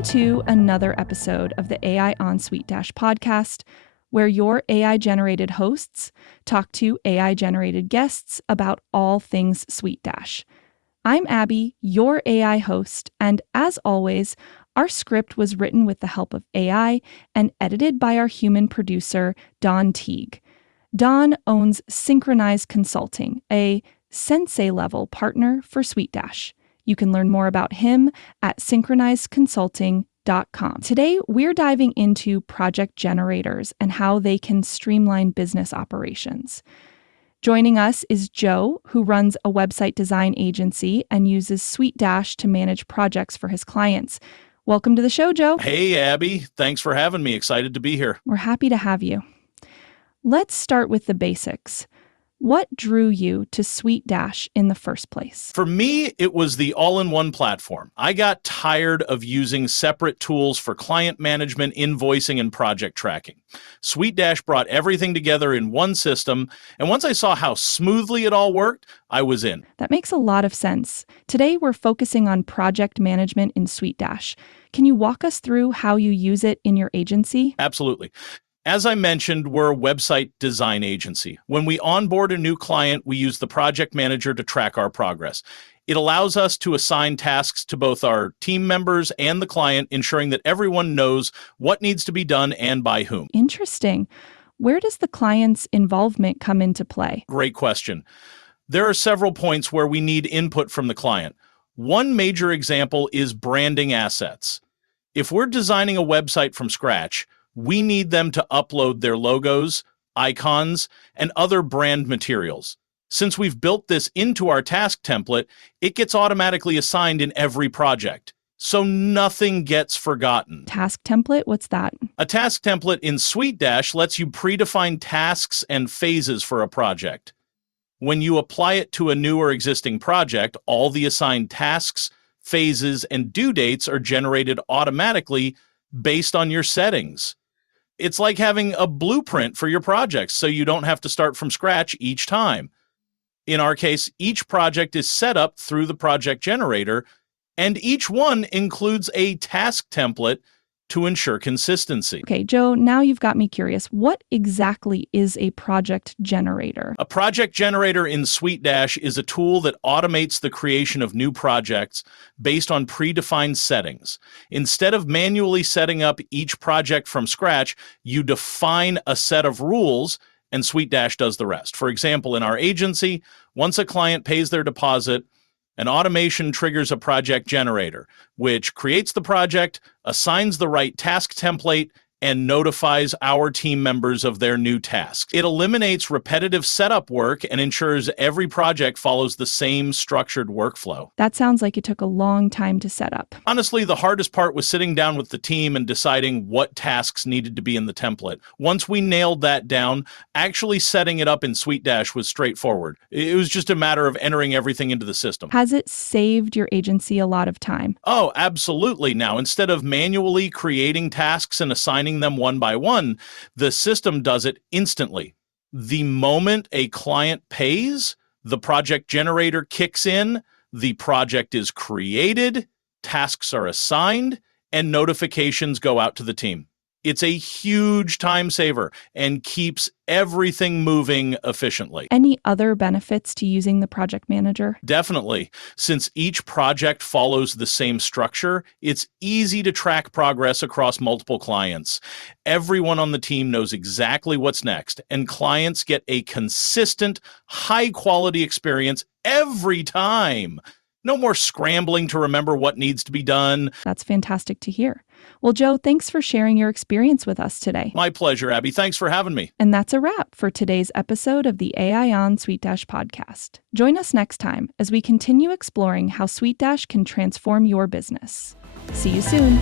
Welcome to another episode of the AI On SuiteDash podcast, where your AI-generated hosts talk to AI-generated guests about all things SuiteDash. I'm Abby, your AI host, and as always, our script was written with the help of AI and edited by our human producer, Don Teague. Don owns Synchronized Consulting, a sensei-level partner for SuiteDash. You can learn more about him at synchronizedconsulting.com. Today, we're diving into project generators and how they can streamline business operations. Joining us is Joe, who runs a website design agency and uses SuiteDash to manage projects for his clients. Welcome to the show, Joe. Hey, Abby. Thanks for having me. Excited to be here. We're happy to have you. Let's start with the basics. What drew you to SuiteDash in the first place? For me, it was the all-in-one platform. I got tired of using separate tools for client management, invoicing, and project tracking. SuiteDash brought everything together in one system, and once I saw how smoothly it all worked, I was in. That makes a lot of sense. Today, we're focusing on project management in SuiteDash. Can you walk us through how you use it in your agency? Absolutely. As I mentioned, we're a website design agency. When we onboard a new client, we use the project manager to track our progress. It allows us to assign tasks to both our team members and the client, ensuring that everyone knows what needs to be done and by whom. Interesting. Where does the client's involvement come into play? Great question. There are several points where we need input from the client. One major example is branding assets. If we're designing a website from scratch, we need them to upload their logos, icons, and other brand materials. Since we've built this into our task template, it gets automatically assigned in every project, so nothing gets forgotten. Task template? What's that? A task template in SuiteDash lets you predefine tasks and phases for a project. When you apply it to a new or existing project, all the assigned tasks, phases, and due dates are generated automatically based on your settings. It's like having a blueprint for your projects, so you don't have to start from scratch each time. In our case, each project is set up through the project generator, and each one includes a task template to ensure consistency. Okay, Joe, now you've got me curious. What exactly is a project generator? A project generator in SuiteDash is a tool that automates the creation of new projects based on predefined settings. Instead of manually setting up each project from scratch, you define a set of rules and SuiteDash does the rest. For example, in our agency, once a client pays their deposit, an automation triggers a project generator, which creates the project, assigns the right task template, and notifies our team members of their new tasks. It eliminates repetitive setup work and ensures every project follows the same structured workflow. That sounds like it took a long time to set up. Honestly, the hardest part was sitting down with the team and deciding what tasks needed to be in the template. Once we nailed that down, actually setting it up in SuiteDash was straightforward. It was just a matter of entering everything into the system. Has it saved your agency a lot of time? Oh, absolutely. Now, instead of manually creating tasks and assigning them one by one, the system does it instantly. The moment a client pays, the project generator kicks in, the project is created, tasks are assigned, and notifications go out to the team. It's a huge time saver and keeps everything moving efficiently. Any other benefits to using the project manager? Definitely. Since each project follows the same structure, it's easy to track progress across multiple clients. Everyone on the team knows exactly what's next, and clients get a consistent, high-quality experience every time. No more scrambling to remember what needs to be done. That's fantastic to hear. Well, Joe, thanks for sharing your experience with us today. My pleasure, Abby. Thanks for having me. And that's a wrap for today's episode of the AI On SuiteDash podcast. Join us next time as we continue exploring how SuiteDash can transform your business. See you soon.